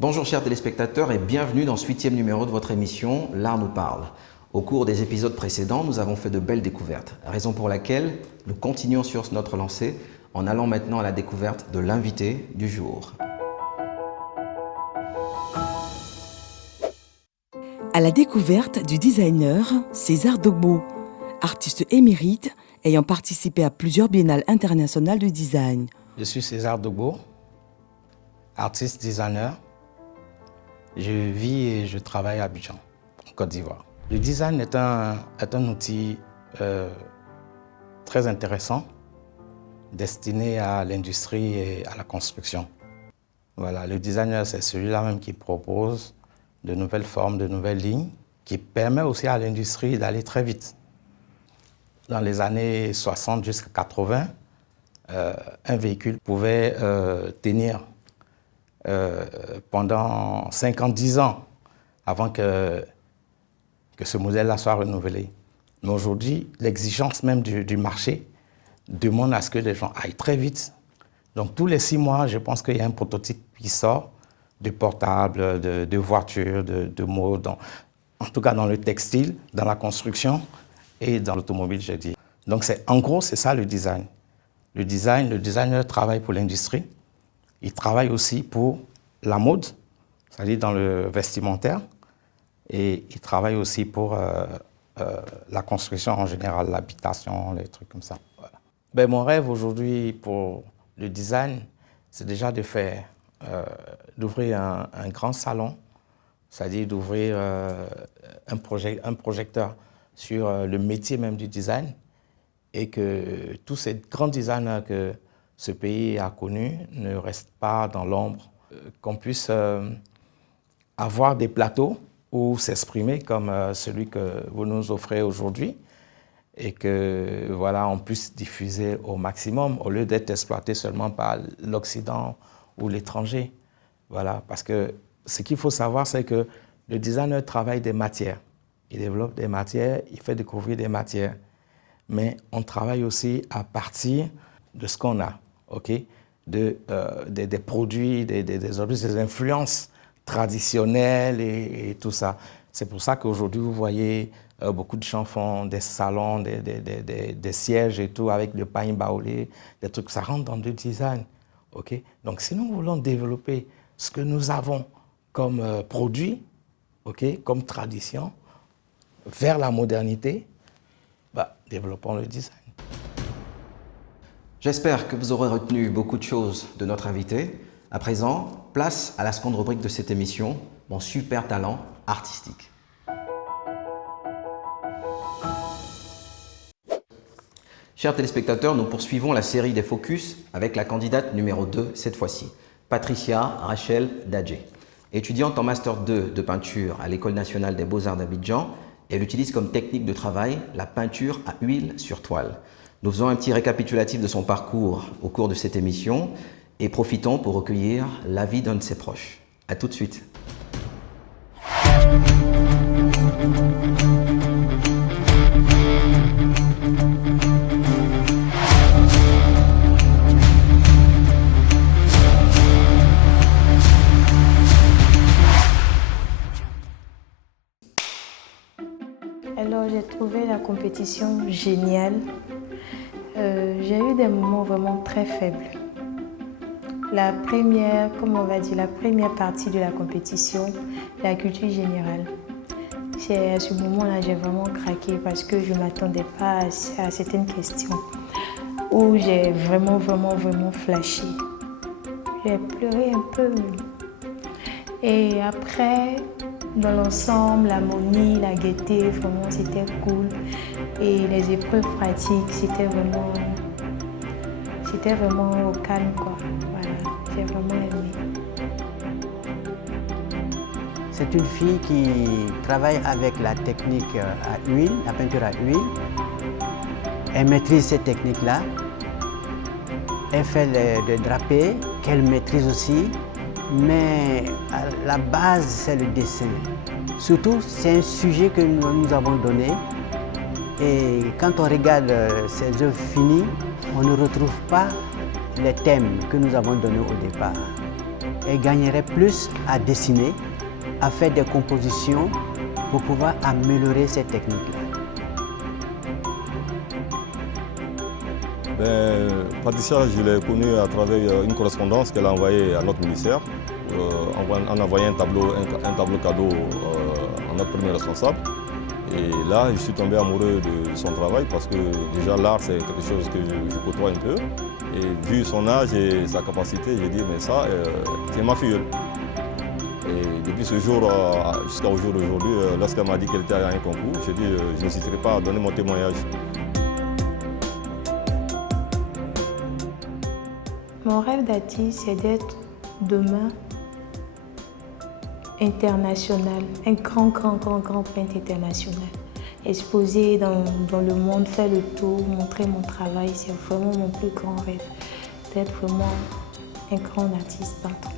Bonjour chers téléspectateurs et bienvenue dans ce 8e numéro de votre émission L'Art nous parle. Au cours des épisodes précédents, nous avons fait de belles découvertes, raison pour laquelle nous continuons sur notre lancée en allant maintenant à la découverte de l'invité du jour. À la découverte du designer César Dogbo, artiste émérite ayant participé à plusieurs biennales internationales de design. Je suis César Dogbo, artiste designer. Je vis et je travaille à Abidjan, en Côte d'Ivoire. Le design est un outil très intéressant, destiné à l'industrie et à la construction. Voilà, le designer, c'est celui-là même qui propose de nouvelles formes, de nouvelles lignes, qui permet aussi à l'industrie d'aller très vite. Dans les années 60 jusqu'à 80, un véhicule pouvait tenir pendant 50-10 ans avant que ce modèle-là soit renouvelé. Mais aujourd'hui, l'exigence même du marché demande à ce que les gens aillent très vite. Donc tous les 6 mois, je pense qu'il y a un prototype qui sort de portables, de voitures, de modes, en tout cas dans le textile, dans la construction et dans l'automobile, j'ai dit. Donc en gros, c'est ça le design. Le designer travaille pour l'industrie. Il travaille aussi pour la mode, c'est-à-dire dans le vestimentaire, et il travaille aussi pour la construction en général, l'habitation, les trucs comme ça. Voilà. Ben, mon rêve aujourd'hui pour le design, c'est déjà d'ouvrir un grand salon, c'est-à-dire d'ouvrir un projecteur sur le métier même du design, et que tous ces grands designers que ce pays a connus ne restent pas dans l'ombre, qu'on puisse avoir des plateaux où s'exprimer comme celui que vous nous offrez aujourd'hui et que voilà, on puisse diffuser au maximum au lieu d'être exploité seulement par l'Occident ou l'étranger. Voilà, parce que ce qu'il faut savoir, c'est que le designer travaille des matières. Il développe des matières, il fait découvrir des matières. Mais on travaille aussi à partir de ce qu'on a, okay? Des produits, des objets, des influences traditionnelles et tout ça. C'est pour ça qu'aujourd'hui, vous voyez beaucoup de gens font des salons, des sièges et tout avec le pain baoulé, des trucs, ça rentre dans le design. Okay? Donc si nous voulons développer ce que nous avons comme produit, okay, comme tradition, vers la modernité, développons le design. J'espère que vous aurez retenu beaucoup de choses de notre invité. À présent, place à la seconde rubrique de cette émission, mon super talent artistique. Chers téléspectateurs, nous poursuivons la série des focus avec la candidate numéro 2 cette fois-ci, Patricia Rachel Dadjé. Étudiante en Master 2 de peinture à l'École nationale des beaux-arts d'Abidjan, elle utilise comme technique de travail la peinture à huile sur toile. Nous faisons un petit récapitulatif de son parcours au cours de cette émission et profitons pour recueillir l'avis d'un de ses proches. A tout de suite. Alors, j'ai trouvé la compétition géniale. J'ai eu des moments vraiment très faibles. La première partie de la compétition, la culture générale. À ce moment-là, j'ai vraiment craqué parce que je ne m'attendais pas à certaines questions où j'ai vraiment flashé. J'ai pleuré un peu. Et après, dans l'ensemble, l'harmonie, la gaieté, vraiment c'était cool. Et les épreuves pratiques, c'était vraiment au calme, quoi. Voilà, j'ai vraiment aimé. C'est une fille qui travaille avec la technique à huile, la peinture à huile. Elle maîtrise cette technique-là. Elle fait des drapés qu'elle maîtrise aussi. Mais à la base, c'est le dessin. Surtout, c'est un sujet que nous avons donné. Et quand on regarde ces œuvres finies, on ne retrouve pas les thèmes que nous avons donnés au départ. elle gagnerait plus à dessiner, à faire des compositions pour pouvoir améliorer cette technique-là. Patricia, je l'ai connue à travers une correspondance qu'elle a envoyée à notre ministère en envoyant un tableau cadeau à notre premier responsable. Et là, je suis tombé amoureux de son travail parce que déjà l'art, c'est quelque chose que je côtoie un peu. Et vu son âge et sa capacité, j'ai dit, mais ça, c'est ma filleule. Et depuis ce jour jusqu'au jour d'aujourd'hui, lorsqu'elle m'a dit qu'elle était à un concours, j'ai dit, je n'hésiterai pas à donner mon témoignage. Mon rêve d'artiste, c'est d'être demain international, un grand peintre international. Exposer dans le monde, faire le tour, montrer mon travail, c'est vraiment mon plus grand rêve, d'être vraiment un grand artiste peintre.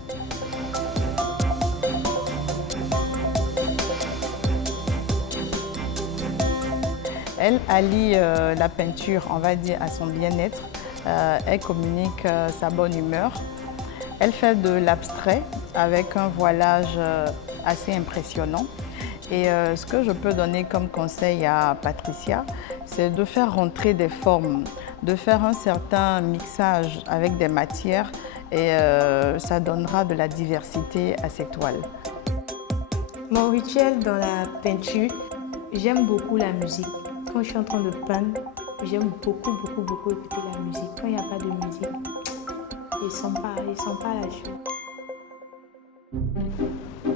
Elle allie la peinture, on va dire, à son bien-être. Elle communique sa bonne humeur. Elle fait de l'abstrait avec un voilage assez impressionnant. Et ce que je peux donner comme conseil à Patricia, c'est de faire rentrer des formes, de faire un certain mixage avec des matières et ça donnera de la diversité à ses toiles. Mon rituel dans la peinture, j'aime beaucoup la musique. Quand je suis en train de peindre, j'aime beaucoup écouter la musique. Quand il n'y a pas de musique, ils ne sont pas la chose.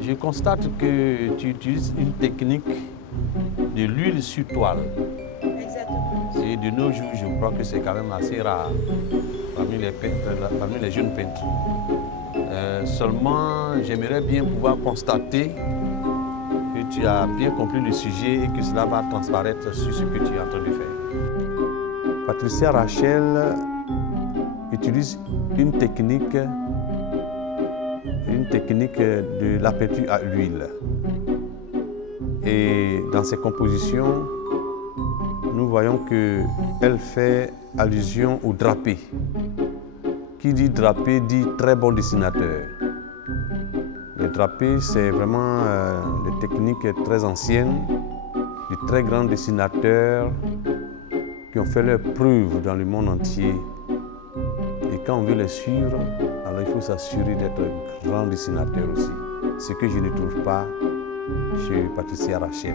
Je constate que tu utilises une technique de l'huile sur toile. Exactement. Et de nos jours, je crois que c'est quand même assez rare parmi les peintres, parmi les jeunes peintres. Seulement, j'aimerais bien pouvoir constater que tu as bien compris le sujet et que cela va transparaître sur ce que tu es en train de faire. Patricia Rachel utilise une technique de la peinture à l'huile. Et dans ses compositions, nous voyons qu'elle fait allusion au drapé. Qui dit drapé dit très bon dessinateur. Le drapé, c'est vraiment des techniques très anciennes, de très grands dessinateurs qui ont fait leur preuve dans le monde entier. Et quand on veut les suivre, alors il faut s'assurer d'être un grand dessinateur aussi. Ce que je ne trouve pas chez Patricia Rachel.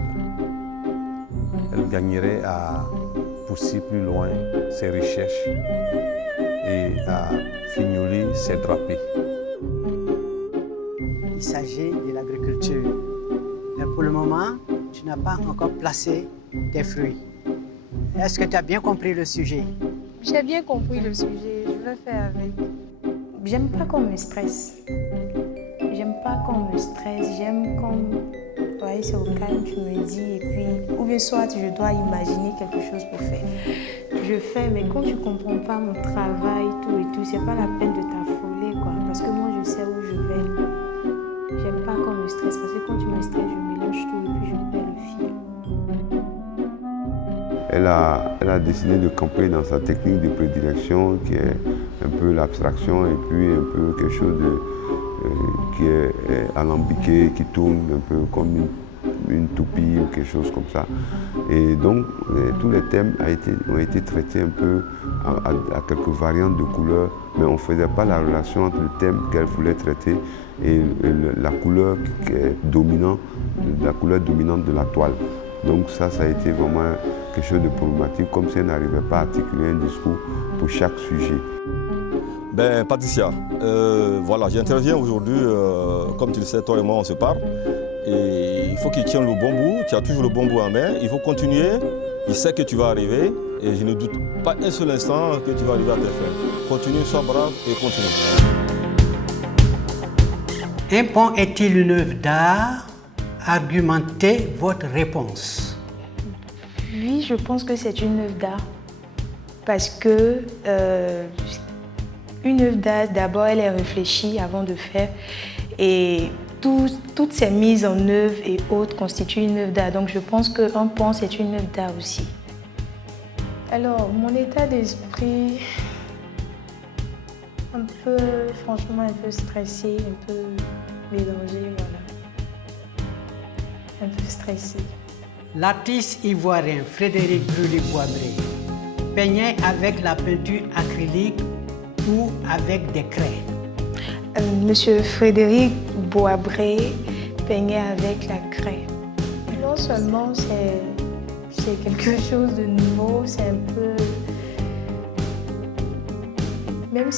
Elle gagnerait à pousser plus loin ses recherches et à fignoler ses drapés. Il s'agit de l'agriculture. Mais pour le moment, tu n'as pas encore placé tes fruits. Est-ce que tu as bien compris le sujet? J'ai bien compris le sujet, je vais faire avec. J'aime pas qu'on me stresse. J'aime pas qu'on me stresse, j'aime qu'on... Ouais, c'est au calme, tu me dis, et puis... Ou bien soit je dois imaginer quelque chose pour faire. Je fais, mais quand tu comprends pas mon travail, tout et tout, c'est pas la peine de t'affoler, quoi. Parce que moi, je sais où je vais. J'aime pas qu'on me stresse, parce que quand tu me stresses, je mélange tout et puis je perds le fil. Elle a décidé de camper dans sa technique de prédilection qui est un peu l'abstraction et puis un peu quelque chose qui est alambiqué, qui tourne un peu comme une toupie ou quelque chose comme ça. Et donc tous les thèmes ont été traités un peu à quelques variantes de couleurs, mais on ne faisait pas la relation entre le thème qu'elle voulait traiter et la couleur qui est dominante, la couleur dominante de la toile. Donc ça a été vraiment quelque chose de problématique, comme si elle n'arrivait pas à articuler un discours pour chaque sujet. Ben, Patricia, voilà, j'interviens aujourd'hui, comme tu le sais, toi et moi on se parle. Et il faut qu'il tienne le bon bout, tu as toujours le bon bout en main, il faut continuer, il sait que tu vas arriver et je ne doute pas un seul instant que tu vas arriver à tes fins. Continue, sois brave et continue. Un pont est-il une œuvre d'art? Argumentez votre réponse. Oui, je pense que c'est une œuvre d'art. Parce que une œuvre d'art, d'abord, elle est réfléchie avant de faire. Et toutes ces mises en œuvre et autres constituent une œuvre d'art. Donc je pense qu'un pont, c'est une œuvre d'art aussi. Alors, mon état d'esprit, Un peu, franchement, un peu stressée, un peu mélangée, voilà. Un peu stressée. L'artiste ivoirien Frédéric Brûlé-Boisbré peignait avec la peinture acrylique ou avec des craies. Monsieur Frédéric Boisbré peignait avec la craie. Non seulement c'est quelque chose de nouveau, c'est un peu... Même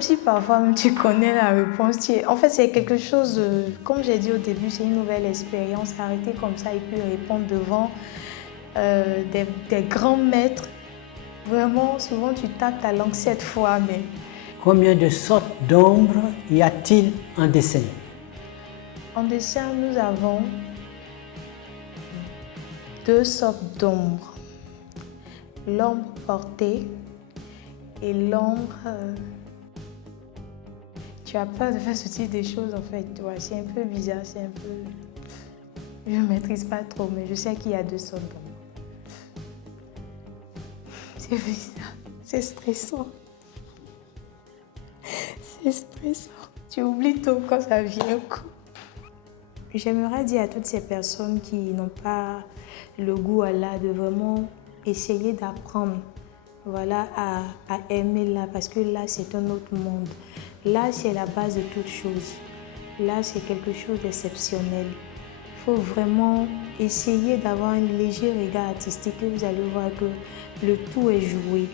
si parfois tu connais la réponse, en fait c'est quelque chose, comme j'ai dit au début, c'est une nouvelle expérience. Arrêter comme ça et puis répondre devant des grands maîtres. Vraiment, souvent tu tapes ta langue 7 fois, mais... Combien de sortes d'ombres y a-t-il en dessin? En dessin, nous avons 2 sortes d'ombres. L'ombre portée et l'ombre... Tu as peur de faire ce type de choses en fait. Ouais, c'est un peu bizarre, c'est un peu... Je ne maîtrise pas trop, mais je sais qu'il y a 2 sortes d'ombres. C'est bizarre, c'est stressant. C'est stressant. Tu oublies tout quand ça vient. J'aimerais dire à toutes ces personnes qui n'ont pas le goût à l'art de vraiment essayer d'apprendre, voilà, à aimer l'art, parce que l'art c'est un autre monde. L'art c'est la base de toute chose. L'art c'est quelque chose d'exceptionnel. Il faut vraiment essayer d'avoir un léger regard artistique et vous allez voir que le tout est joué.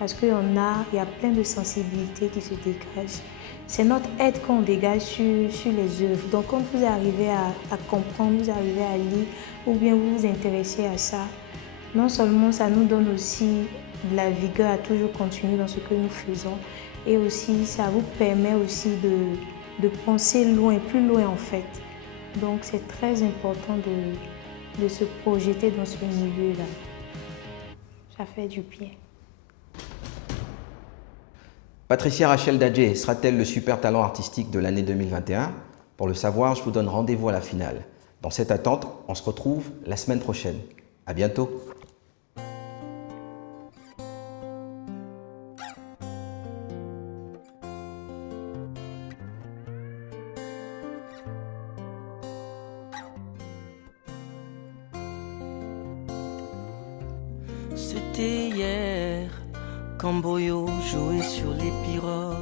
Parce qu'en art, il y a plein de sensibilités qui se dégagent. C'est notre aide qu'on dégage sur les œuvres. Donc quand vous arrivez à comprendre, vous arrivez à lire ou bien vous vous intéressez à ça, non seulement ça nous donne aussi de la vigueur à toujours continuer dans ce que nous faisons, et aussi ça vous permet aussi de penser loin, plus loin en fait. Donc c'est très important de se projeter dans ce milieu-là. Ça fait du bien. Patricia Rachel Dadje sera-t-elle le super talent artistique de l'année 2021? Pour le savoir, je vous donne rendez-vous à la finale. Dans cette attente, on se retrouve la semaine prochaine. À bientôt. C'était hier quand Boyo jouait sur les pirogues.